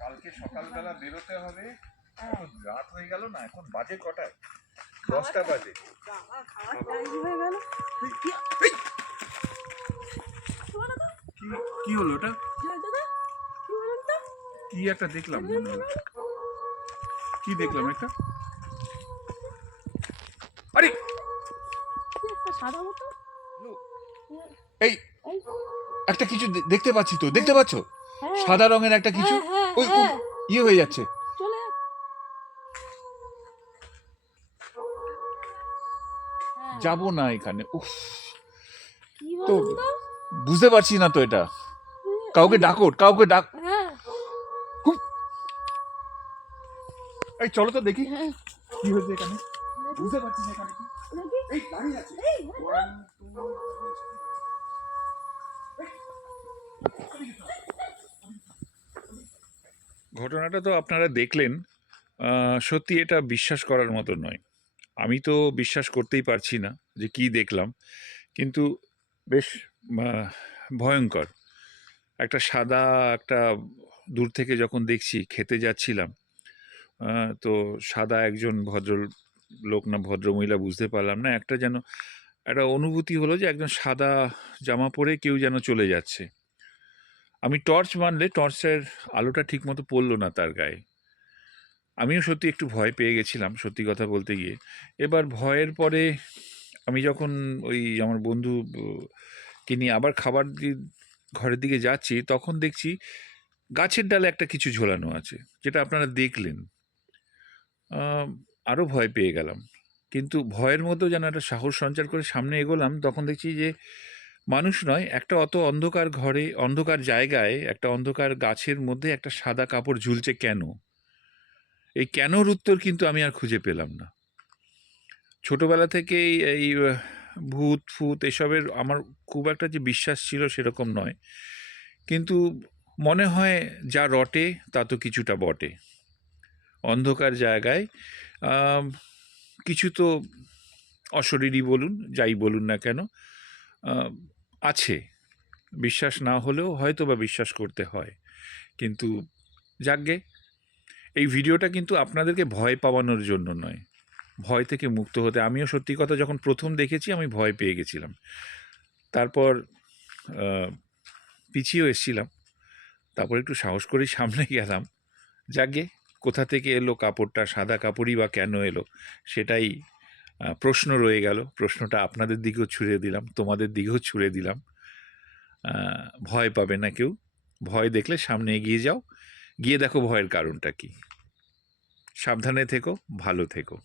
কালকে সকালবেলা বেরোতে হবে। রাত হয়ে গেল না, এখন বাজে কটায়? 10টা বাজে। কি হলো ওটা? কি একটা দেখলাম, মনে হলো কি দেখলাম একটা। আরে সাদা মতো এই একটা কিছু দেখতে পাচ্ছি তো, দেখতে পাচ্ছ? সাদা রঙের একটা কিছু ওই ইয়ে হয়ে যাচ্ছে। যাব না এখানে। উফ, তো বুঝতে পারছি না তো এটা। কাউকে ডাকো, কাউকে ডাক। এই চলো তো দেখি কি হয়েছে এখানে। বুঝতে পারছি না এখানে কি। এই দাঁড়িয়ে আছে। ঘটনাটা তো আপনারা দেখলেন। সত্যি এটা বিশ্বাস করার মতো নয়। আমি তো বিশ্বাস করতেই পারছি না যে কি দেখলাম, কিন্তু বেশ ভয়ঙ্কর একটা সাদা একটা। দূর থেকে যখন দেখছি, খেতে যাচ্ছিলাম, তো সাদা একজন ভদ্র লোক না ভদ্রমহিলা বুঝতে পারলাম না, একটা যেন একটা অনুভূতি হলো যে একজন সাদা জামা পরে কেউ যেন চলে যাচ্ছে। আমি টর্চ মারলে টর্চের আলোটা ঠিক মতো পড়লো না তার গায়ে। আমিও সত্যি একটু ভয় পেয়ে গেছিলাম, সত্যি কথা বলতে গিয়ে। এবার ভয়ের পরে আমি যখন ওই আমার বন্ধু কে নিয়ে আবার খাবার ঘরের দিকে যাচ্ছি, তখন দেখছি গাছের ডালে একটা কিছু ঝোলানো আছে, যেটা আপনারা দেখলেন। আরও ভয় পেয়ে গেলাম, কিন্তু ভয়ের মধ্যেও যেন একটা সাহস সঞ্চার করে সামনে এগোলাম। তখন দেখছি যে মানুষ নয়, একটা অত অন্ধকার ঘরে, অন্ধকার জায়গায়, একটা অন্ধকার গাছের মধ্যে একটা সাদা কাপড় ঝুলছে কেন? এই কেনর উত্তর কিন্তু আমি আর খুঁজে পেলাম না। ছোটবেলা থেকেই এই ভূত ফুত এসবের আমার খুব একটা যে বিশ্বাস ছিল সেরকম নয়, কিন্তু মনে হয় যা রটে তা তো কিছুটা বটে। অন্ধকার জায়গায় কিছু তো অশরীরী বলুন, যাই বলুন না কেন, আছে। বিশ্বাস না হলেও হয়তো বা বিশ্বাস করতে হয়, কিন্তু যাকগে, এই ভিডিওটা কিন্তু আপনাদেরকে ভয় পাওয়ানোর জন্য নয়, ভয় থেকে মুক্ত হতে। আমিও সত্যি কথা যখন প্রথম দেখেছি আমি ভয় পেয়ে গেছিলাম, তারপর পিছিয়েও এসছিলাম, তারপর একটু সাহস করেই সামনে গেলাম। যাকগে, কোথা থেকে এলো কাপড়টা, সাদা কাপড়ই বা কেন এলো, সেটাই প্রশ্ন রয়ে গেল। প্রশ্নটা আপনাদের দিকেও ছুড়ে দিলাম, তোমাদের দিকেও ছুড়ে দিলাম। ভয় পাবে না কেউ। ভয় দেখলে সামনে এগিয়ে যাও, গিয়ে দেখো ভয়ের কারণটা কি। সাবধানে থেকো, ভালো থেকো।